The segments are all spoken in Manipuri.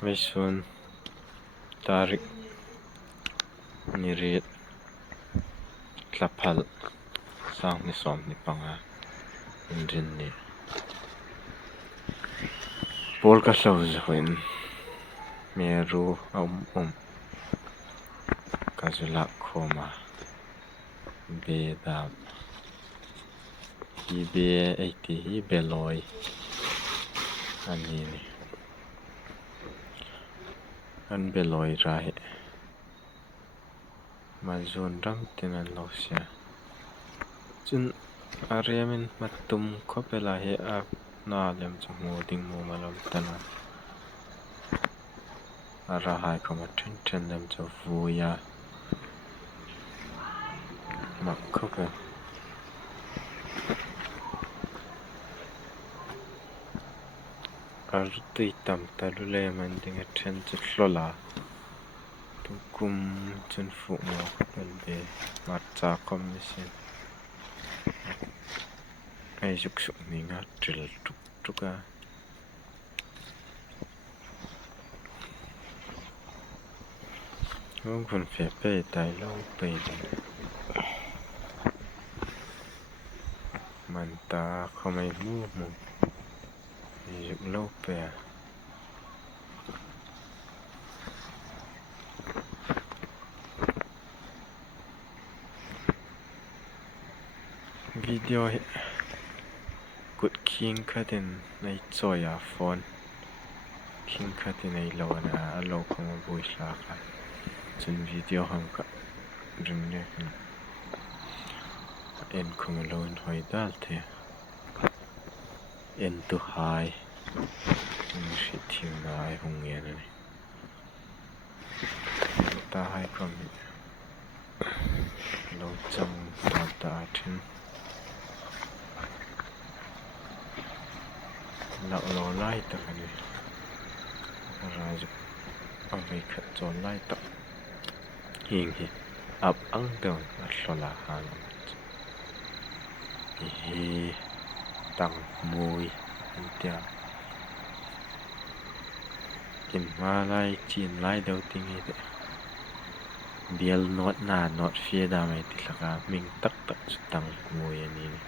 Mission Tarik Nirit Tlapal Sang ni som ni panga Indrin ni Pol ka saw zahin Meru Kazula Koma Bedab Hibe Eiti Hibeloy Ani ni An beloy rahe Mazun ram tinan losya Chun Ariamin matum kopela he ap nalem chamu ding mu malam tana Arahai koma ten lem chavuya Makkope Artui tam talule man dinga ten chlola Tukum chun fu mo pelbe marcha komisin Ai juk ninga tril tuka Ngong kun fe pe tai lo pe Man ta khomai mu Juk lo pe Video Good king katin nai choya phone King katin nai lo na alo khoma buisla ka Chun video ham ka ringne En khoma lo in hoi dal the En tu hai Shi thiu na ai hong yen ni Ta hai kom Lo chang ta thin Lo lai ta ni Raju Avai khat chon lai ta Hing hi Up ang down Ashola han Hi Tang mui Intia In ma lai chin lai dau tingi de Biel not na not fie da mai tilaka Ming tak tang mui ani ni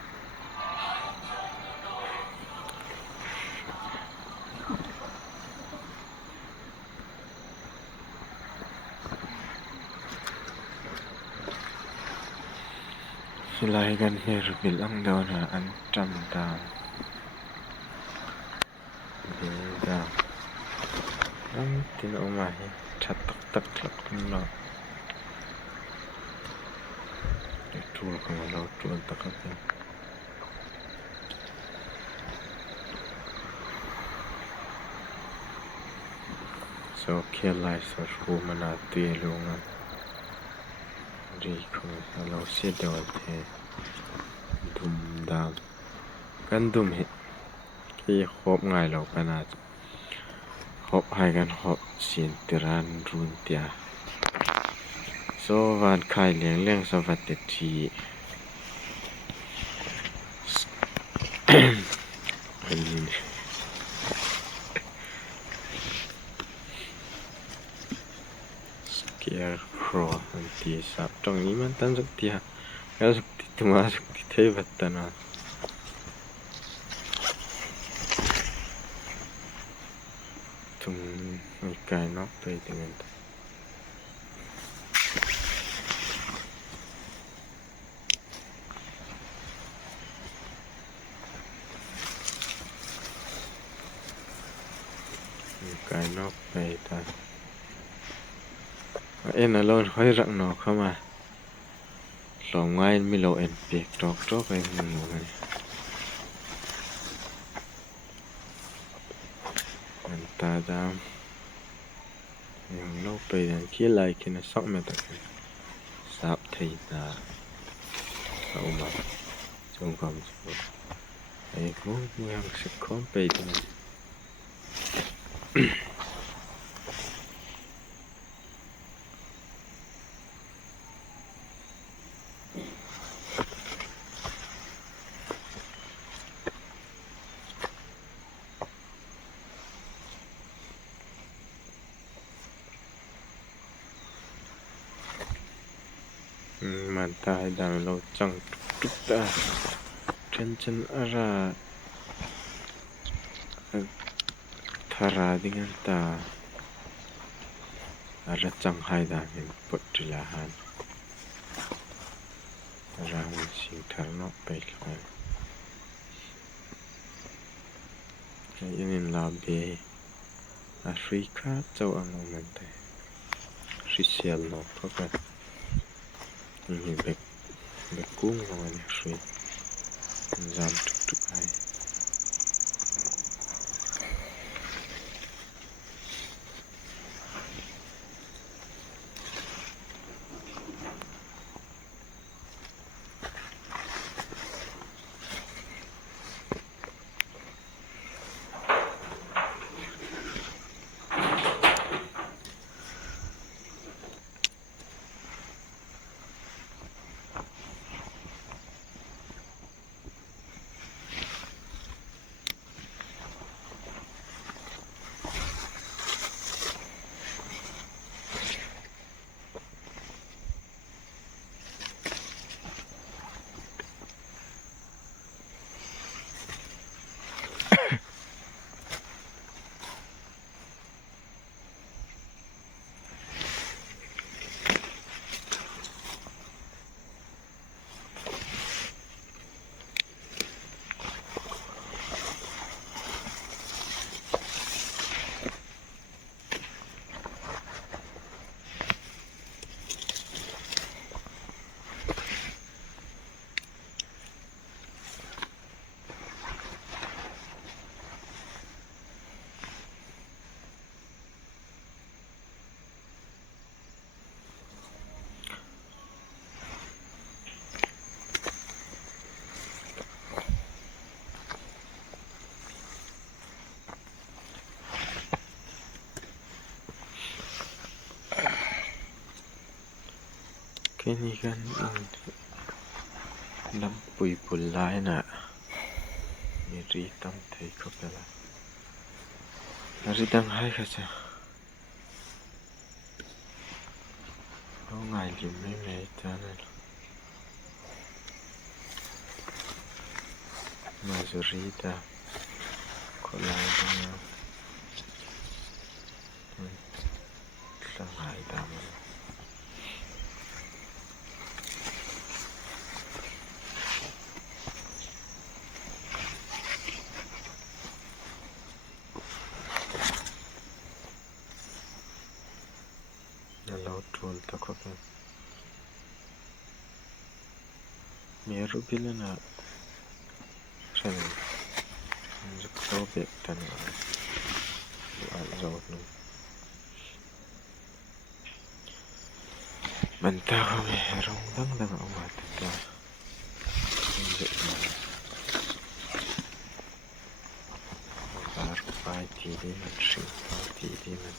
Silai gan her bil ang daw na an tram da Beda Ang tinaumahi Chatak lo Tul ko malaw tul takapin So kialai sa rumana tilungan Ri ko malaw sidawal the Dumdam Kan dum hi Ki khop ngai lo kanat Hop hai kan hop sin tiran run tia So van khai leng so vatte thi Scarecrow anti sap trong ni man tan sak tia Ka sak ti tuma sak ti thei vattana Tum Ai kai nok pe dengan Kai nok pe ta En alone hoi rak no khama Lo ngai mi lo en pek tok ai mu ngai An ta dam Yang lo pe dan ki lai kin sok me ta Sap thei ta Sa ma Chung kom chu Ai ko yang sik kom pe ta man ta dang lo chang tuk ta chen ara thara dengan ta ara chang hai da hin potila han ra mình sing thar no pe khai in la be Africa chau ang man te Risial no paka ni be kung no ni shui zam tuk hai Kini kan lam pui pul lai na mi ri tam thei ko pela ri dang hai kha cha lo ngai lim me ta na ma zurita ko lai na sa ngai da ma Tol ta ko meru bilana chen juk so be tan azot no man ta ho me rong dang ma ta par pai ti di man shi ti di man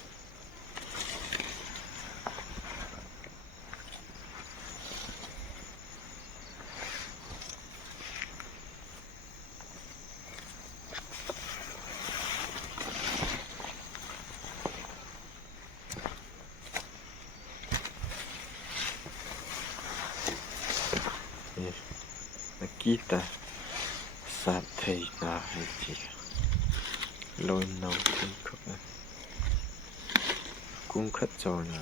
kita sap thei na hai chi loi nau thei ko kung khat chaw na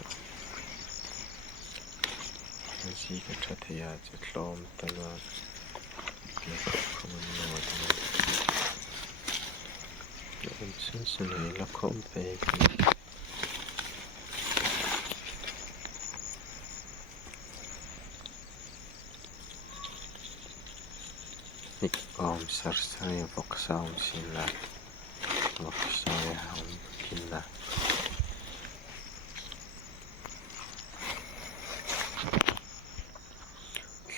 ji ka tha thaya cha tlom ta na ke ko man no ta en sin sin la kom pe ik om sarsai vok saum sin la vok sai haum kin la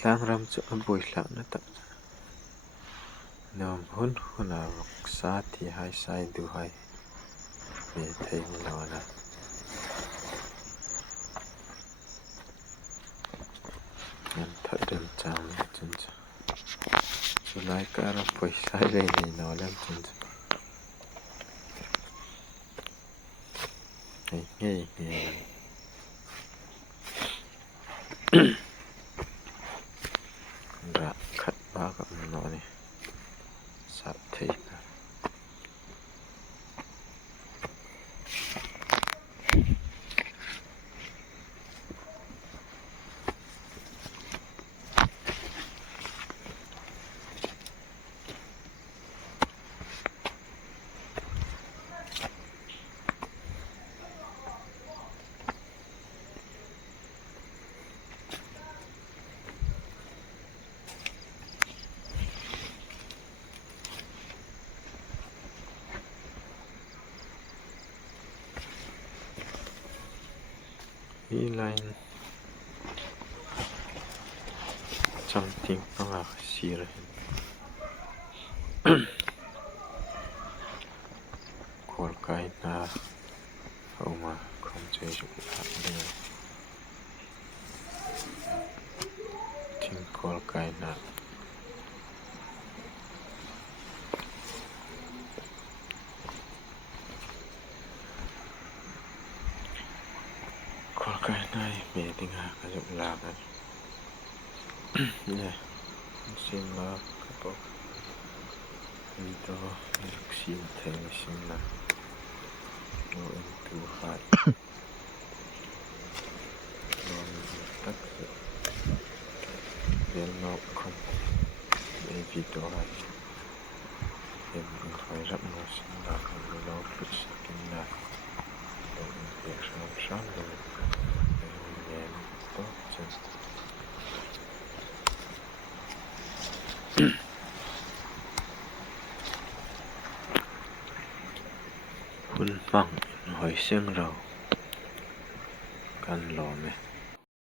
lang ram chu boi hla na ta nam hun huna vok sa thi hai sai du hai me thei ni lo na yan tha den cham chun so lai ka ra poi sai le ni no lam chun hey Line something panga sira kol kai na uma kom chei ju ni ting kol kai na kol kai na me tinga ka ju la kan ne sin ma ka po Ito, nagsin tension na go into high. Will not come. Maybe to high. Then high up no sin na kan without put second na. Then shan then stop just. Hun phang hỏi xem rồi căn lò mẹ